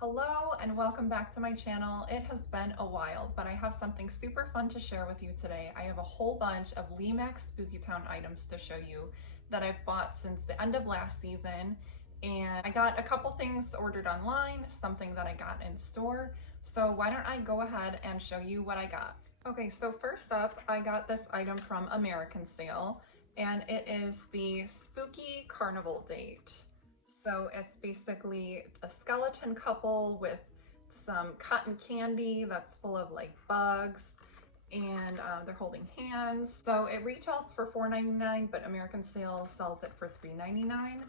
Hello and welcome back to my channel. It has been a while, but I have something super fun to share with you today. I have a whole bunch of Lemax Spooky Town items to show you that I've bought since the end of last season. And I got a couple things ordered online, something that I got in store. So why don't I go ahead and show you what I got. Okay, so first up, I got this item from American Sale, and it is the Spooky Carnival Date. So it's basically a skeleton couple with some cotton candy that's full of like bugs, and they're holding hands. So it retails for $4.99, but American Sale sells it for $3.99.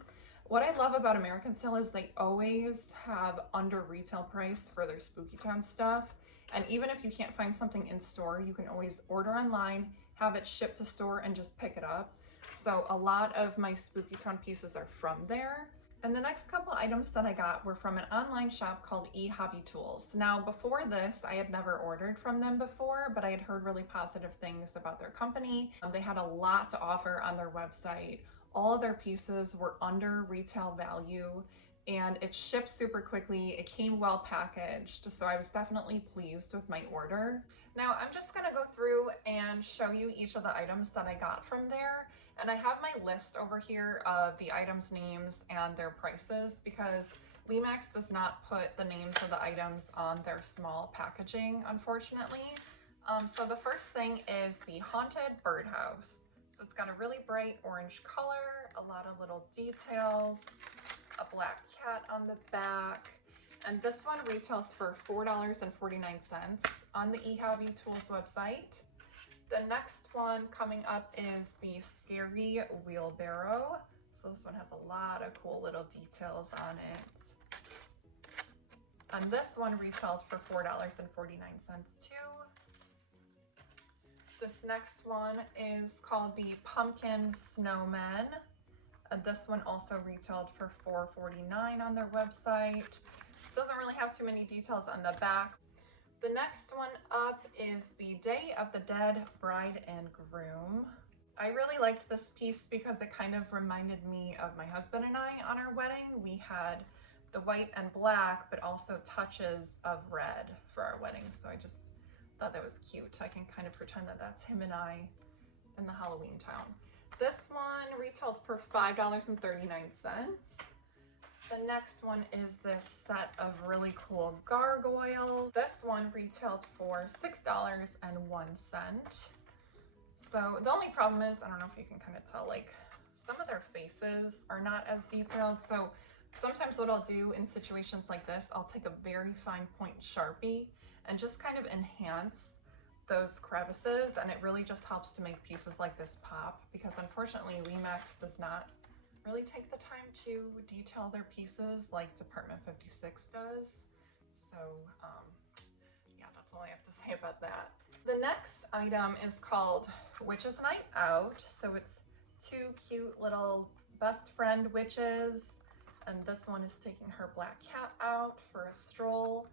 What I love about American Sale is they always have under retail price for their Spooky Town stuff. And even if you can't find something in store, you can always order online, have it shipped to store, and just pick it up. So a lot of my Spooky Town pieces are from there. And the next couple items that I got were from an online shop called eHobby Tools. Now, before this, I had never ordered from them before, but I had heard really positive things about their company. They had a lot to offer on their website. All of their pieces were under retail value, and it shipped super quickly. It came well packaged, so I was definitely pleased with my order. Now I'm just gonna go through and show you each of the items that I got from there. And I have my list over here of the items' names and their prices because Lemax does not put the names of the items on their small packaging, unfortunately. So the first thing is the Haunted Birdhouse. So it's got a really bright orange color, a lot of little details, a black cat on the back, and this one retails for $4.49 on the eHobby Tools website. The next one coming up is the Scary Wheelbarrow. So this one has a lot of cool little details on it. And this one retailed for $4.49 too. This next one is called the Pumpkin Snowman. This one also retailed for $4.49 on their website. Doesn't really have too many details on the back. The next one up is the Day of the Dead Bride and Groom. I really liked this piece because it kind of reminded me of my husband and I on our wedding. We had the white and black, but also touches of red for our wedding. So I just thought that was cute. I can kind of pretend that that's him and I in the Halloween town. This one retailed for $5.39. The next one is this set of really cool gargoyles. This one retailed for $6.01. So the only problem is, I don't know if you can kind of tell, like some of their faces are not as detailed. So sometimes what I'll do in situations like this, I'll take a very fine point Sharpie and just kind of enhance those crevices, and it really just helps to make pieces like this pop, because unfortunately Lemax does not really take the time to detail their pieces like Department 56 does. So yeah, that's all I have to say about that. The next item is called Witches Night Out. So it's two cute little best friend witches, and this one is taking her black cat out for a stroll.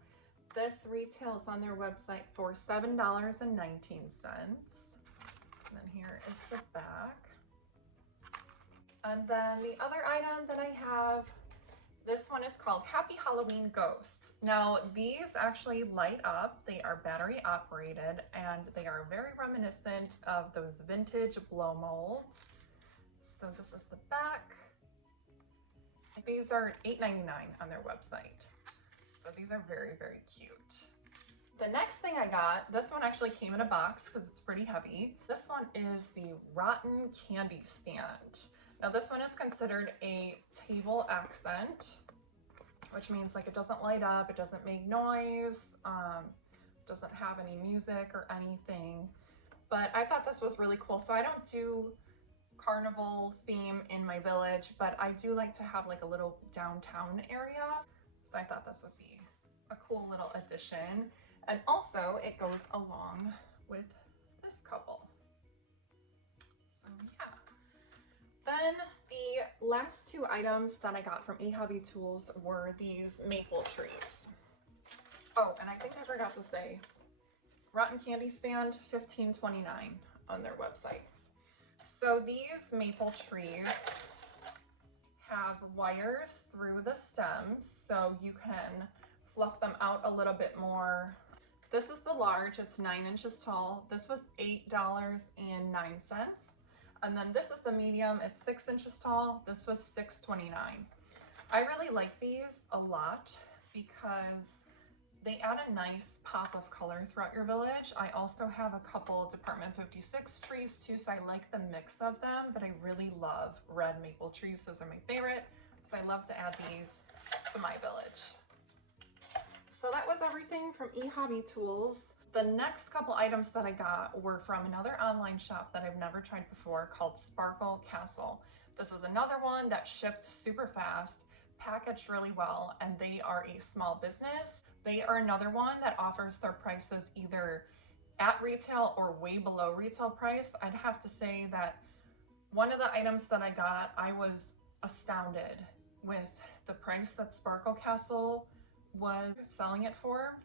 This retails on their website for $7.19. And then here is the back. And then the other item that I have, this one is called Happy Halloween Ghosts. Now these actually light up, they are battery operated, and they are very reminiscent of those vintage blow molds. So this is the back. These are $8.99 on their website. So these are very, very cute. The next thing I got, this one actually came in a box because it's pretty heavy. This one is the Rotten Candy Stand. Now this one is considered a table accent, which means like it doesn't light up, it doesn't make noise, doesn't have any music or anything. But I thought this was really cool. So I don't do carnival theme in my village, but I do like to have like a little downtown area. So I thought this would be a cool little addition. And also it goes along with this couple. So yeah. Then the last two items that I got from eHobby Tools were these maple trees. Oh, and I think I forgot to say, Rotten Candy Stand, $15.29 on their website. So these maple trees have wires through the stems, so you can fluff them out a little bit more. This is the large, it's 9 inches tall. This was $8.09. And then this is the medium, it's 6 inches tall. This was $6.29. I really like these a lot because they add a nice pop of color throughout your village. I also have a couple Department 56 trees too, so I like the mix of them, but I really love red maple trees. Those are my favorite. So I love to add these to my village. So that was everything from eHobby Tools. The next couple items that I got were from another online shop that I've never tried before called Sparkle Castle. This is another one that shipped super fast, packaged really well, and they are a small business. They are another one that offers their prices either at retail or way below retail price. I'd have to say that one of the items that I got, I was astounded with the price that Sparkle Castle was selling it for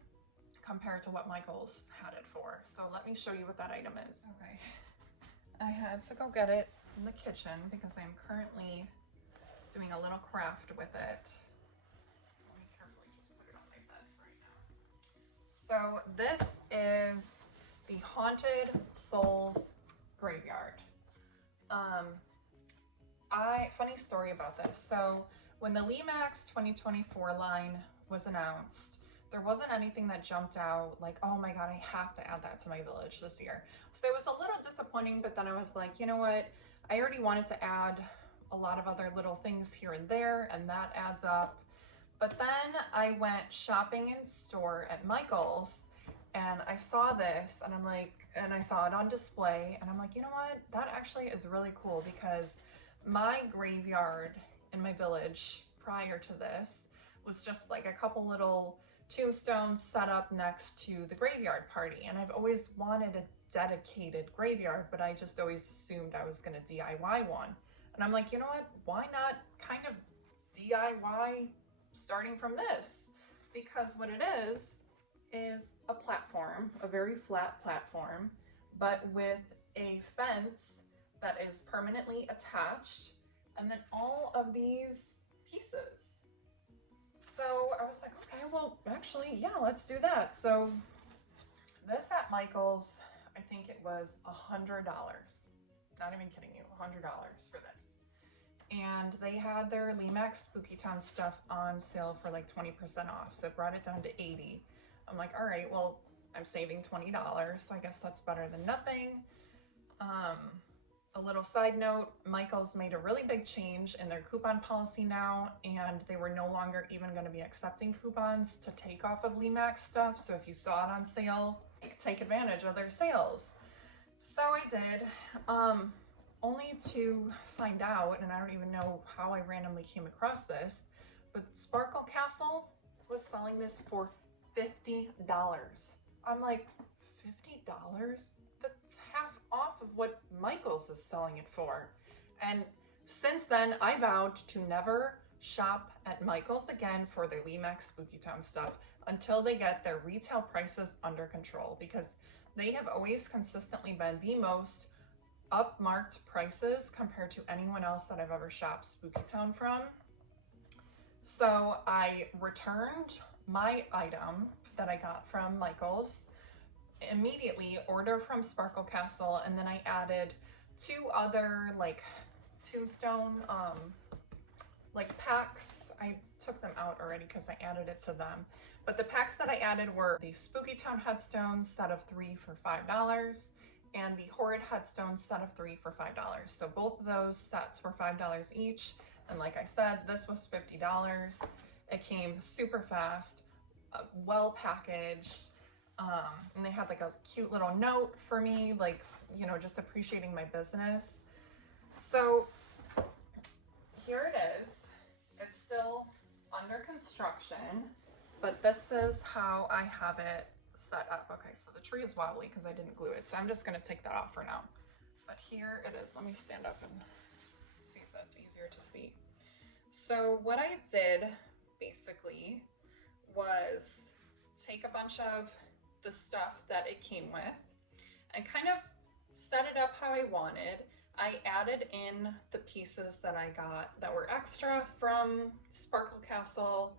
compared to what Michael's had it for. So let me show you what that item is. Okay, I had to go get it in the kitchen because I'm currently doing a little craft with it. Let me carefully just put it on my bed right now. So this is the Haunted Souls Graveyard. Funny story about this. So when the Lemax 2024 line was announced, there wasn't anything that jumped out like, oh my God, I have to add that to my village this year. So it was a little disappointing, but then I was like, you know what? I already wanted to add a lot of other little things here and there, and that adds up. But then I went shopping in store at Michael's and I saw this and I'm like, and I saw it on display and I'm like, you know what? That actually is really cool because my graveyard in my village prior to this was just like a couple little tombstones set up next to the graveyard party. And I've always wanted a dedicated graveyard, but I just always assumed I was gonna DIY one. And I'm like, you know what? Why not kind of DIY starting from this? Because what it is a platform, a very flat platform, but with a fence that is permanently attached, and then all of these pieces. So I was like, okay, well, actually, yeah, let's do that. So this at Michael's, I think it was $100. Not even kidding you, $100 for this. And they had their Lemax Spooky Town stuff on sale for like 20% off. So it brought it down to $80. I'm like, all right, well, I'm saving $20. So I guess that's better than nothing. A little side note, Michael's made a really big change in their coupon policy now, and they were no longer even going to be accepting coupons to take off of Lemax stuff. So if you saw it on sale, you could take advantage of their sales. So I did, only to find out, and I don't even know how I randomly came across this, but Sparkle Castle was selling this for $50. I'm like, $50? That's half off of what Michael's is selling it for. And since then, I vowed to never shop at Michael's again for their Lemax Spooky Town stuff until they get their retail prices under control, because they have always consistently been the most upmarked prices compared to anyone else that I've ever shopped Spooky Town from. So I returned my item that I got from Michael's, immediately order from Sparkle Castle, and then I added 2 other like tombstone like packs. I took them out already because I added it to them, but the packs that I added were the Spooky Town headstones set of 3 for $5 and the Horrid headstones set of 3 for $5. So both of those sets were $5 each, and like I said, this was $50. It came super fast, well packaged. And they had like a cute little note for me, like, you know, just appreciating my business. So here it is. It's still under construction, but this is how I have it set up. Okay, so the tree is wobbly because I didn't glue it, so I'm just gonna take that off for now. But here it is. Let me stand up and see if that's easier to see. So what I did basically was take a bunch of the stuff that it came with and kind of set it up how I wanted. I added in the pieces that I got that were extra from Sparkle Castle,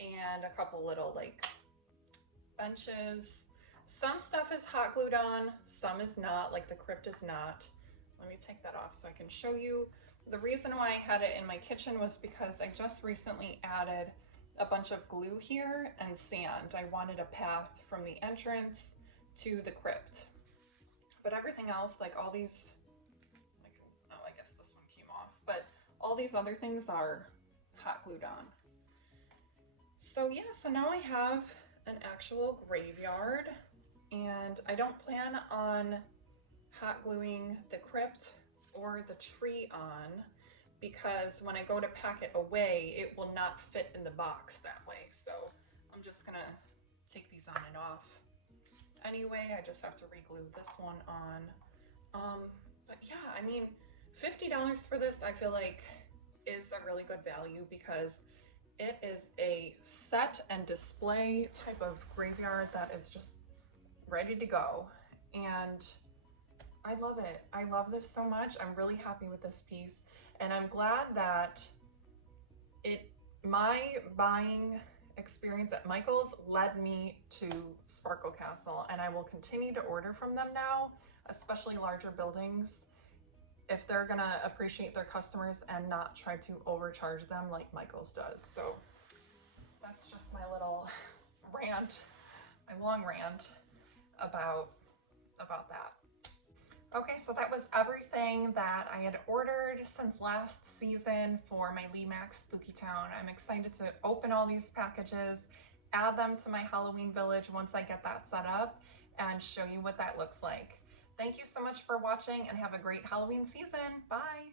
and a couple little like benches. Some stuff is hot glued on, some is not, like the crypt is not. Let me take that off so I can show you. The reason why I had it in my kitchen was because I just recently added a bunch of glue here and sand. I wanted a path from the entrance to the crypt. But everything else, like all these, like, oh, I guess this one came off, but all these other things are hot glued on. So yeah, so now I have an actual graveyard, and I don't plan on hot gluing the crypt or the tree on, because when I go to pack it away, it will not fit in the box that way. So I'm just gonna take these on and off. Anyway, I just have to re-glue this one on. But yeah, I mean, $50 for this, I feel like is a really good value, because it is a set and display type of graveyard that is just ready to go. And I love it. I love this so much. I'm really happy with this piece. And I'm glad that my buying experience at Michael's led me to Sparkle Castle, and I will continue to order from them now, especially larger buildings, if they're gonna appreciate their customers and not try to overcharge them like Michael's does. So that's just my little rant, my long rant about that. Okay, so that was everything that I had ordered since last season for my Lemax Spooky Town. I'm excited to open all these packages, add them to my Halloween village once I get that set up, and show you what that looks like. Thank you so much for watching, and have a great Halloween season. Bye!